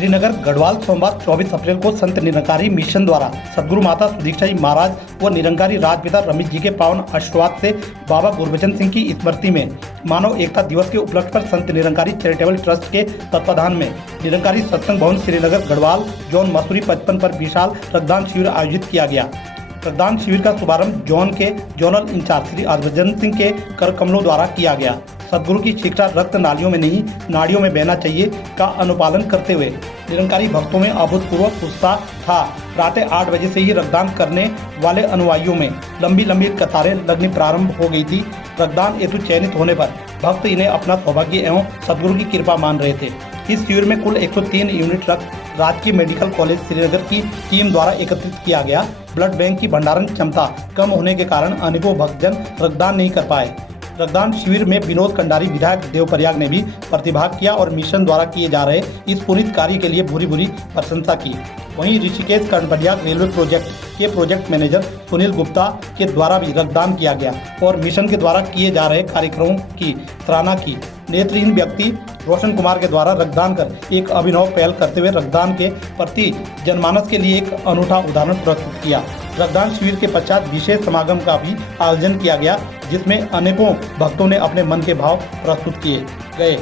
श्रीनगर गढ़वाल सोमवार 24 अप्रैल को संत निरंकारी मिशन द्वारा सदगुरु माता सुदीक्षा जी महाराज व निरंकारी राजपिता रमेश जी के पावन आशीर्वाद से बाबा गुरबचन सिंह की स्मृति में मानव एकता दिवस के उपलक्ष्य पर संत निरंकारी चैरिटेबल ट्रस्ट के तत्वाधान में निरंकारी सत्संग भवन श्रीनगर गढ़वाल जोन मसूरी 55 पर विशाल रक्तदान शिविर आयोजित किया गया। रक्तदान शिविर का शुभारंभ जोन के जोनल इंचार्ज श्री हरभजन सिंह के कर कमलों द्वारा किया गया। सदगुरु की शिक्षा रक्त नालियों में नहीं नाड़ियों में बहना चाहिए का अनुपालन करते हुए निरंकारी भक्तों में अभूतपूर्व उत्साह था। प्रातः 8 बजे से ही रक्तदान करने वाले अनुयायियों में लंबी लंबी कतारें लगनी प्रारंभ हो गई थी। रक्तदान हेतु चयनित होने पर भक्त इन्हें अपना सौभाग्य एवं सदगुरु की कृपा मान रहे थे। इस शिविर में कुल 103 यूनिट रक्त राजकीय मेडिकल कॉलेज श्रीनगर की टीम द्वारा एकत्रित किया गया। ब्लड बैंक की भंडारण क्षमता कम होने के कारण अनेकों भक्तजन रक्तदान नहीं कर पाए। रक्तदान शिविर में विनोद कंडारी विधायक देवप्रयाग ने भी प्रतिभाग किया और मिशन द्वारा किए जा रहे इस पुनीत कार्य के लिए भूरी भूरी प्रशंसा की। वहीं ऋषिकेश कर्णपटिया रेलवे प्रोजेक्ट के प्रोजेक्ट मैनेजर सुनील गुप्ता के द्वारा भी रक्तदान किया गया और मिशन के द्वारा किए जा रहे कार्यक्रमों की सराहना की। नेत्रहीन व्यक्ति रोशन कुमार के द्वारा रक्तदान कर एक अभिनव पहल करते हुए रक्तदान के प्रति जनमानस के लिए एक अनूठा उदाहरण प्रस्तुत किया। रक्तदान शिविर के पश्चात विशेष समागम का भी आयोजन किया गया, जिसमें अनेकों भक्तों ने अपने मन के भाव प्रस्तुत किए गए।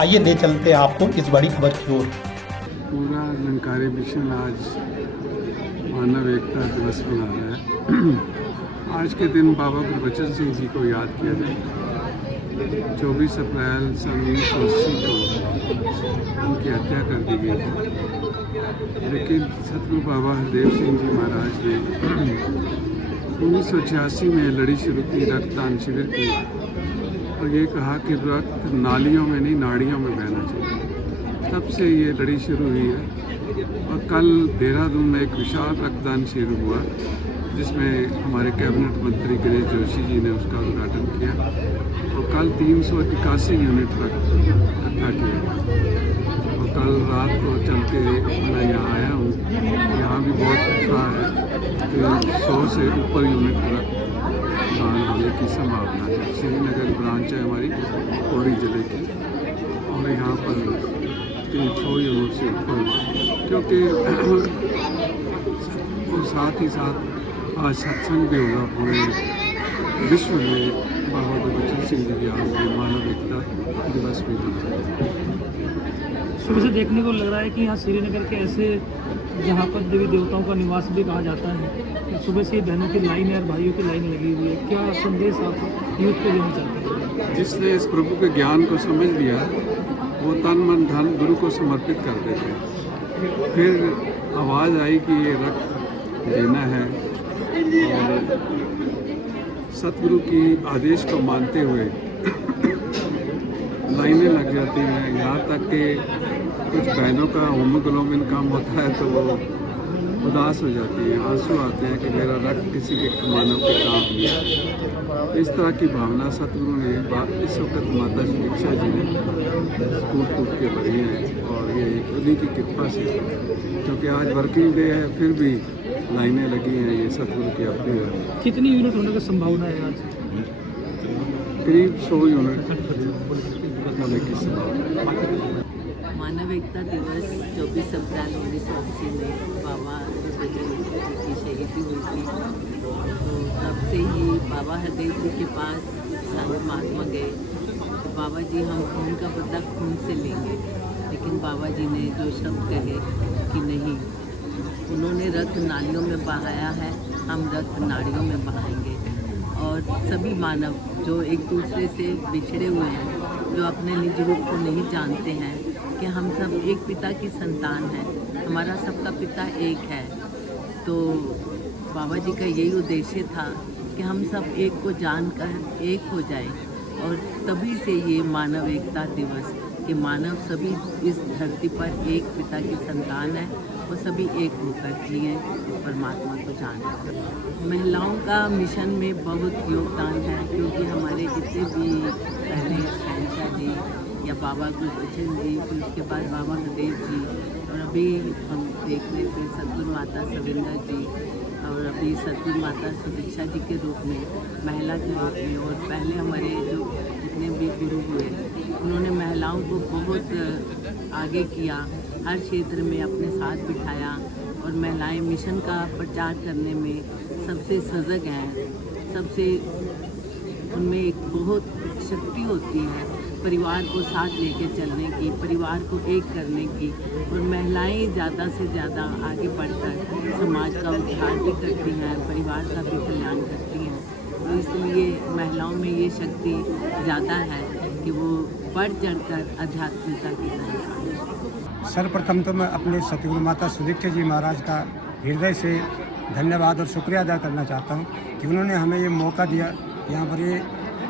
आइए ले चलते हैं आपको इस बड़ी खबर की ओर। पूरा निरंकारी मिशन आज मानव एकता दिवस मना रहा है। आज के दिन बाबा गुरबचन सिंह जी को याद किया जाए। 24 अप्रैल सन 1980 को उनकी हत्या कर दी गई थी, लेकिन सतगुरु बाबा हरदेव सिंह जी महाराज ने 1986 में लड़ी शुरू की, रक्तदान शिविर की और ये कहा कि रक्त नालियों में नहीं नाड़ियों में बहना चाहिए। तब से ये लड़ी शुरू हुई है और कल देहरादून में एक विशाल रक्तदान शिविर हुआ, जिसमें हमारे कैबिनेट मंत्री गिरीश जोशी जी ने उसका उद्घाटन किया और कल 381 यूनिट रक्त इकट्ठा किया और कल रात को चल के मैं यहाँ आया हूँ। यहाँ भी बहुत उत्साह है कि 100 से ऊपर यूनिट रक्त दान होने की संभावना है। श्रीनगर ब्रांच है हमारी पौड़ी जिले की और यहाँ पर 300 यूनिट से ऊपर, क्योंकि और साथ ही साथ आज सत्संग भी होगा पूरे विश्व में। बाबा गुरबचन सिंह जी आज मानव एकता दिवस भी मनाया। सुबह से देखने को लग रहा है कि यहाँ श्रीनगर के ऐसे जहाँ पर देवी देवताओं का निवास भी कहा जाता है, तो सुबह से बहनों की लाइन है और भाइयों की लाइन लगी हुई है। क्या संदेश आप यूथ को देना चाहते हैं? जिसने इस प्रभु के ज्ञान को समझ लिया वो तन मन धन गुरु को समर्पित कर देते। फिर आवाज़ आई कि ये रक्त देना है और सतगुरु की आदेश को मानते हुए लाइनें लग जाती हैं। यहाँ तक कि कुछ बहनों का होमोग्लोबिन कम होता है तो वो उदास हो जाती है, आंसू आते हैं कि मेरा रक्त किसी के मानव के काम नहीं। इस तरह की भावना सतगुरु ने इस वक्त माता सुदीक्षा जी ने कूट के भरी है और ये उन्हीं की कृपा से, क्योंकि आज वर्किंग डे है फिर भी लाइनें लगी हैं। ये सतगुरु की अपनी है। कितनी यूनिट होने की संभावना है आज? करीब 100 यूनिट होने की संभावना। मानव एकता दिवस 24 अप्रैल 1980 में बाबा गुरबचन जी की शहीदी हुई थी, तो तब से ही बाबा हरदेव जी के पास संत महात्मा गए। बाबा जी हम खून का बदला खून से लेंगे, लेकिन बाबा जी ने जो शब्द कहे कि नहीं, उन्होंने रक्त नालियों में बहाया है, हम रक्त नाड़ियों में बहाएंगे। और सभी मानव जो एक दूसरे से बिछड़े हुए हैं, जो अपने निज रूप को नहीं जानते हैं कि हम सब एक पिता की संतान हैं, हमारा सबका पिता एक है, तो बाबा जी का यही उद्देश्य था कि हम सब एक को जानकर एक हो जाए। और तभी से ये मानव एकता दिवस कि मानव सभी इस धरती पर एक पिता की संतान है, वो सभी एक होकर जिए, परमात्मा को जाने। महिलाओं का मिशन में बहुत योगदान है, क्योंकि हमारे जितने भी पहले शहनशाह जी या बाबा गुरबचन जी, फिर उसके बाद बाबा हरदेव जी, और अभी हम देख रहे थे सतगुरु माता सविंदर जी, और अभी सतगुरु माता सुदीक्षा जी के रूप में, महिला के रूप में। और पहले हमारे जो जितने भी गुरु हुए, उन्होंने महिलाओं को बहुत आगे किया हर क्षेत्र में अपने साथ बिठाया और महिलाएं मिशन का प्रचार करने में सबसे सजग हैं, सबसे उनमें एक बहुत शक्ति होती है परिवार को साथ लेके चलने की, परिवार को एक करने की, और महिलाएं ज़्यादा से ज़्यादा आगे बढ़कर समाज का उद्धार भी करती हैं, परिवार का भी कल्याण करती हैं। तो इसलिए महिलाओं में ये शक्ति ज़्यादा है कि वो बढ़ चढ़कर आध्यात्मिकता की तरफ आए। सर्वप्रथम तो मैं अपने सतगुरु माता सुदीक्षा जी महाराज का हृदय से धन्यवाद और शुक्रिया अदा करना चाहता हूँ कि उन्होंने हमें ये मौका दिया। यहाँ पर ये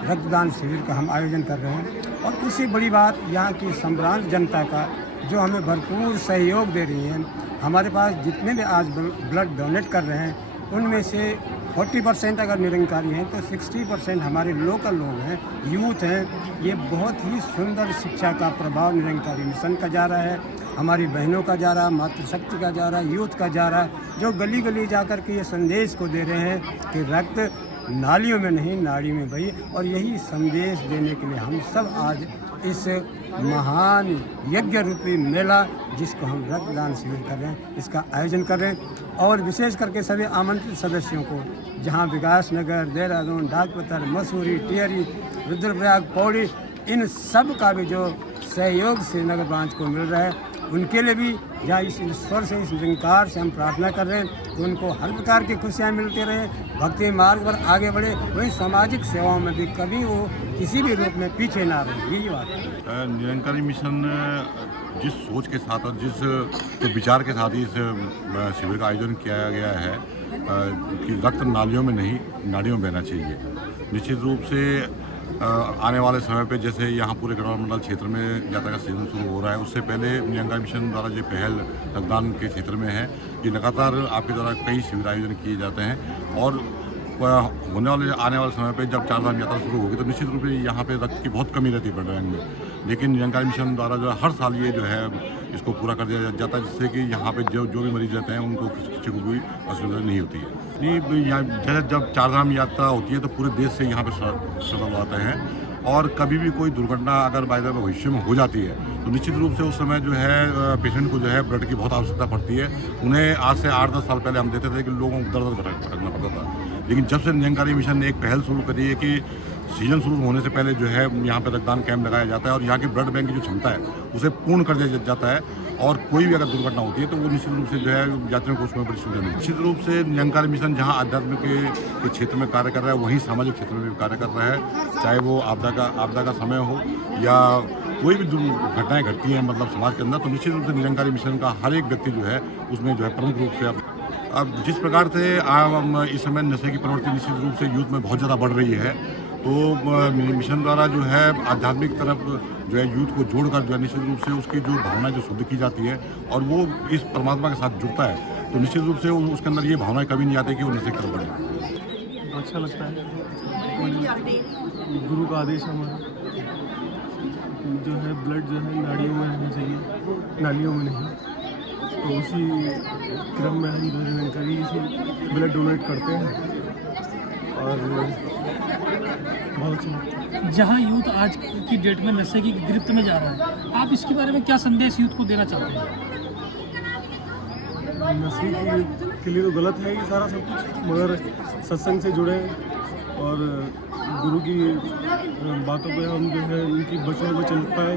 रक्तदान शिविर का हम आयोजन कर रहे हैं, और उससे बड़ी बात यहाँ की संभ्रांत जनता का जो हमें भरपूर सहयोग दे रही है। हमारे पास जितने भी आज ब्लड डोनेट कर रहे हैं उनमें से 40% अगर निरंकारी हैं तो 60% हमारे लोकल लोग हैं, यूथ हैं। ये बहुत ही सुंदर शिक्षा का प्रभाव निरंकारी मिशन का जा रहा है, हमारी बहनों का जा रहा है, मातृशक्ति का जा रहा है, यूथ का जा रहा है, जो गली गली जा कर के ये संदेश को दे रहे हैं कि रक्त नालियों में नहीं नाड़ी में बही। और यही संदेश देने के लिए हम सब आज इस महान यज्ञ रूपी मेला, जिसको हम रक्तदान शिविर कर रहे हैं, इसका आयोजन कर रहे हैं। और विशेष करके सभी आमंत्रित सदस्यों को, जहां विकास नगर, देहरादून, डाकपतर, मसूरी, टिहरी, रुद्रप्रयाग, पौड़ी, इन सब का भी जो सहयोग श्रीनगर ब्रांच को मिल रहा है, उनके लिए भी जहाँ इस ईश्वर से, इस निरंकार से हम प्रार्थना कर रहे हैं कि उनको हर प्रकार की खुशियाँ मिलती रहे, भक्ति मार्ग पर आगे बढ़े, वही सामाजिक सेवाओं में भी कभी वो किसी भी रूप में पीछे ना रहे। यही बात है। निरंकारी मिशन जिस सोच के साथ और जिस विचार के साथ इस शिविर का आयोजन किया गया है कि रक्त नालियों में नहीं नाड़ियों में बहना चाहिए। निश्चित रूप से आने वाले समय पे जैसे यहाँ पूरे गढ़वाल मंडल क्षेत्र में यात्रा का सीजन शुरू हो रहा है, उससे पहले निरंकारी मिशन द्वारा जो पहल रक्तदान के क्षेत्र में है, ये लगातार आपके द्वारा कई शिविर आयोजन किए जाते हैं। और होने वाले आने वाले समय पे जब चारधाम यात्रा शुरू होगी तो निश्चित रूप से यहाँ पे रक्त की बहुत कमी रहती है ब्लड में, लेकिन निरंकारी मिशन द्वारा जो हर साल ये जो है इसको पूरा कर दिया जाता है, जिससे कि यहाँ पे जो भी मरीज रहते हैं उनको किसी को भी असुविधा नहीं होती है। नहीं, यहाँ जब चारधाम यात्रा होती है तो पूरे देश से यहाँ पर श्रद्धालु आते हैं, और कभी भी कोई दुर्घटना अगर बाय द वे भविष्य में हो जाती है तो निश्चित रूप से उस समय जो है पेशेंट को जो है ब्लड की बहुत आवश्यकता पड़ती है। उन्हें आज से 8-10 साल पहले हम देते थे कि लोगों को दर भटकना पड़ता था, लेकिन जब से निरंकारी मिशन ने एक पहल शुरू करी है कि सीजन शुरू होने से पहले जो है यहाँ पर रक्तदान कैंप लगाया जाता है और यहाँ के ब्लड बैंक की जो क्षमता है उसे पूर्ण कर दिया जाता है, और कोई भी अगर दुर्घटना होती है तो वो निश्चित रूप से जो है यात्रियों को उसमें बड़ी सुविधा मिलती है। निश्चित रूप से निरंकारी मिशन जहाँ आध्यात्म के क्षेत्र में कार्य कर रहा है वहीं सामाजिक क्षेत्र में भी कार्य कर रहा है, चाहे वो आपदा का समय हो या कोई भी घटनाएं घटती हैं मतलब समाज के अंदर, तो निश्चित रूप से निरंकारी मिशन का हर एक व्यक्ति जो है उसमें जो है प्रमुख रूप से अब जिस प्रकार से इस समय नशे की प्रवृत्ति निश्चित रूप से यूथ में बहुत ज़्यादा बढ़ रही है, तो मिशन द्वारा जो है आध्यात्मिक तरफ जो है यूथ को जोड़कर जो है निश्चित रूप से उसकी जो भावना जो शुद्ध की जाती है और वो इस परमात्मा के साथ जुड़ता है, तो निश्चित रूप से उसके अंदर ये भावनाएं कभी नहीं आती कि वो नशे कर बढ़े। अच्छा लगता है, गुरु का आदेश हमारा जो है ब्लड जो है नाड़ियों में रहना चाहिए, नालियों में नहीं। तो उसी क्रम में हम निरंकारी से ब्लड डोनेट करते हैं और बहुत अच्छा। जहाँ यूथ आज की डेट में नशे की गिरफ्त में जा रहा है, आप इसके बारे में क्या संदेश यूथ को देना चाहते हैं? नशे के लिए तो गलत है ये सारा सब कुछ, मगर सत्संग से जुड़े और गुरु की बातों पे हम जो है उनकी वचनों पे चल पाए